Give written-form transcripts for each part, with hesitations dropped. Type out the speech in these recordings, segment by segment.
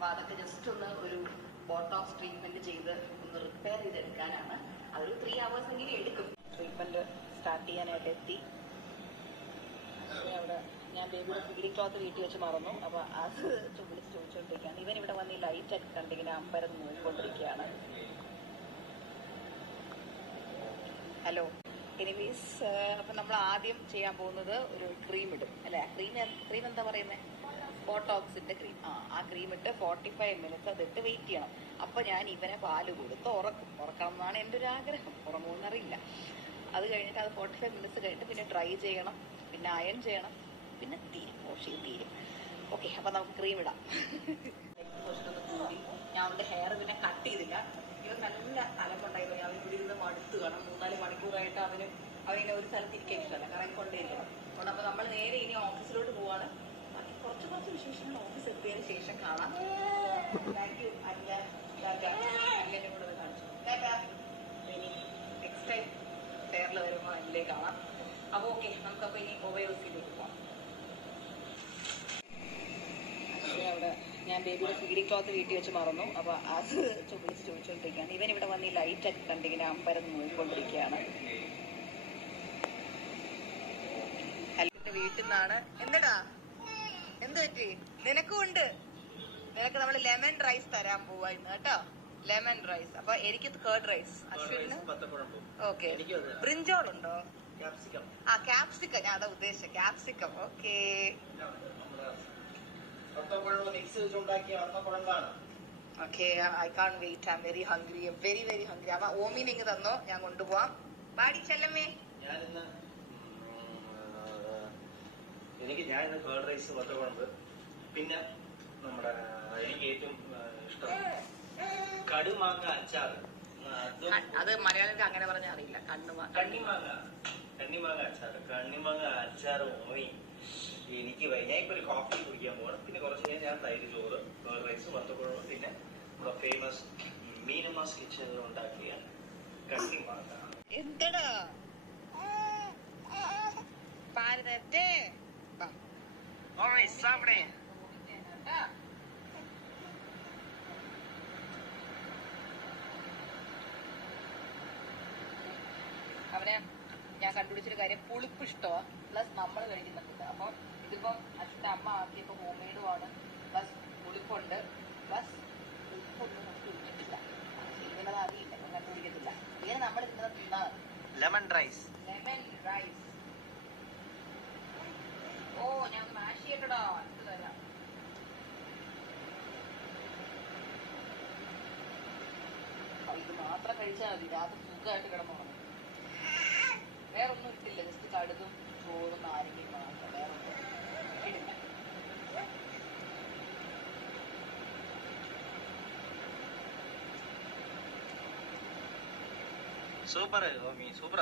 അപ്പൊ അതൊക്കെ ജസ്റ്റ് ഒന്ന് ഒരു ബോട്ടോക്സ് ട്രീറ്റ്മെന്റ് ചെയ്ത് ഒന്ന് റിപ്പയർ ചെയ്തെടുക്കാനാണ്. അതൊരു 3 hours എങ്കിലും എടുക്കും. ട്രീറ്റ്മെന്റ് സ്റ്റാർട്ട് ചെയ്യാനായിട്ട് എത്തി. അവിടെ ഞാൻ ബേബിയുടെ ഫീഡിംഗ് ക്ലോത്ത് വീട്ടിൽ വെച്ച് മറന്നു. അപ്പൊ അത് വിളിച്ച് ചോദിച്ചോണ്ടിരിക്കുകയാണ്. ഇവൻ ഇവിടെ വന്ന് ഈ ലൈറ്റ് ഒക്കെ കണ്ടിങ്ങനെ അമ്പരം നോക്കിക്കൊണ്ടിരിക്കുകയാണ്. ഹലോ, എനിവേസ് അപ്പം നമ്മൾ ആദ്യം ചെയ്യാൻ പോകുന്നത് ഒരു ക്രീം ഇടും അല്ലേ? ക്രീം എന്താ പറയുന്നത്? ബോട്ടോക്സിന്റെ ക്രീം. ആ ക്രീം ഇട്ട് 45 minutes അതിട്ട് വെയിറ്റ് ചെയ്യണം. അപ്പൊ ഞാൻ ഇവനെ പാല് കൊടുത്ത് ഉറക്കണം എന്നാണ് എൻ്റെ ഒരു ആഗ്രഹം. ഉറങ്ങുമെന്നറിയില്ല. അത് കഴിഞ്ഞിട്ട് അത് 45 minutes കഴിഞ്ഞിട്ട് പിന്നെ ഡ്രൈ ചെയ്യണം, പിന്നെ അയൺ ചെയ്യണം, പിന്നെ വാഷ് ചെയ്ത് തീരും. ഓക്കെ, അപ്പൊ നമുക്ക് ക്രീം ഇടാം. കുറച്ചിട്ടൊന്ന് കൂടി ഞാൻ അവന്റെ ഹെയർ പിന്നെ കട്ട് ചെയ്തില്ല. ഇവൻ നല്ല അലമ്പുണ്ടായിരുന്നു. അവൻ ഇവിടെ ഇരുന്ന് മടുത്തു കാണാം. 3-4 മണിക്കൂറായിട്ട് അവനിങ്ങനെ ഒരു സ്ഥലത്ത് ഇരിക്കാൻ ഇഷ്ടമല്ല, കറങ്ങിക്കൊണ്ടേയിരിക്കണം. അതുകൊണ്ട് അപ്പൊ നമ്മൾ നേരെ ഇനി ഓഫീസിലോട്ട് പോവാണ്. ബാക്കി കുറച്ച് വിശേഷങ്ങൾ ഓഫീസ് എത്തിയതിനു ശേഷം കാണാം. താങ്ക് യു അന്നെ കൂടെ കാണിച്ചു. ഇനി നെക്സ്റ്റ് ടൈം ഫെയറിൽ വരുമ്പോൾ അതിലേക്ക് കാണാം. അപ്പൊ ഓക്കെ, നമുക്കപ്പോ ഇനി OYOC-യിലേക്ക് പോവാം. അവിടെ ഞാൻ ബേബിയുടെ ഫീഡിംഗ് ക്ലോത്ത് വീട്ടിൽ വെച്ച് മറന്നു. അപ്പൊ അത് വിളിച്ച് ചോദിച്ചോണ്ടിരിക്കുകയാണ്. ഇവൻ ഇവിടെ വന്ന് ഈ ലൈറ്റ് ഒക്കെ കണ്ടിങ്ങനെ അമ്പരം നോക്കിക്കൊണ്ടിരിക്കുകയാണ്. ഹെൽപ്പിന്റെ വീട്ടിൽ നിന്നാണ്. എന്താ എന്ത് പറ്റി? നിനക്കും ഉണ്ട്. നിനക്ക് നമ്മൾ ലെമൺ റൈസ് തരാൻ പോവാ ഇന്ന് കേട്ടോ. Lemon rice. അപ്പൊ എനിക്ക് കേർഡ് റൈസ്. അശ്വിന് ഓക്കെ. ബ്രിഞ്ചോൾ ഉണ്ടോ? ക്യാപ്സിക്കം. ഞാൻ അതാ ഉദ്ദേശിച്ചത്, capsicum. Okay. Okay, I can't wait. I'm very hungry. I'm very, very hungry. അപ്പൊ ഓമിനെ ഇങ്ങ് തന്നോ, ഞാൻ കൊണ്ടുപോവാം. പാടി ചെല്ലമ്മേ. എനിക്ക് കേർഡ് റൈസ്, വത്തക്കുഴമ്പ്, പിന്നെ നമ്മുടെ എനിക്ക് ഏറ്റവും ഇഷ്ടം കടുമാങ്ങ അച്ചാർ. അത് മലയാളത്തിൽ അങ്ങനെ പറഞ്ഞാൽ അറിയില്ല. കണ്ണിമാങ്ങ അച്ചാർ ഓമി എനിക്ക് ഞാൻ ഇപ്പൊ ഒരു കോഫി കുടിക്കാൻ പോകണം. പിന്നെ കുറച്ച് ഞാൻ തൈര് ചോറ്, കേർഡ് റൈസ്, വത്തക്കുഴമ്പ്, പിന്നെ നമ്മുടെ ഫേമസ് മീനമാസ് കിച്ചണിൽ ഉണ്ടാക്കിയ കണ്ണിമാങ്ങ. എന്തടാ പാല് തരട്ടെ? അവനെ ഞാൻ കണ്ടുപിടിച്ചൊരു കാര്യം, പുളിപ്പ് ഇഷ്ടമാണ്, പ്ലസ് നമ്മൾ കഴിക്കുന്ന ഫുഡ്. അപ്പൊ ഇതിപ്പം അച്ഛൻ്റെ അമ്മ ആക്കിയപ്പോൾ ഹോം മെയ്ഡുമാണ്, പ്ലസ് പുളിപ്പുണ്ട്, പ്ലസ് ഉപ്പൊന്നും നമുക്ക് ഇട്ടിട്ടില്ല. ഇങ്ങനെ അറിയില്ല, ഞാൻ കണ്ടുപിടിക്കത്തില്ല. ഇങ്ങനെ നമ്മൾ ഇന്നത് തിന്നാ ലെമൺ റൈസ്. ഓ, ഞാൻ മാഷ് ചെയ്യട്ടോ. അടുത്ത് തരാം. ഇത് മാത്രം കഴിച്ചാൽ മതി, രാത്രി സുഖമായിട്ട് കിടന്നുറങ്ങും. വേറൊന്നും ഇട്ടില്ല, ജസ്റ്റ് കടുകും ചോറും നാരങ്ങയും മാത്രം, വേറൊന്നും ഇടില്ല. Super, super.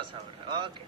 ഓക്കെ.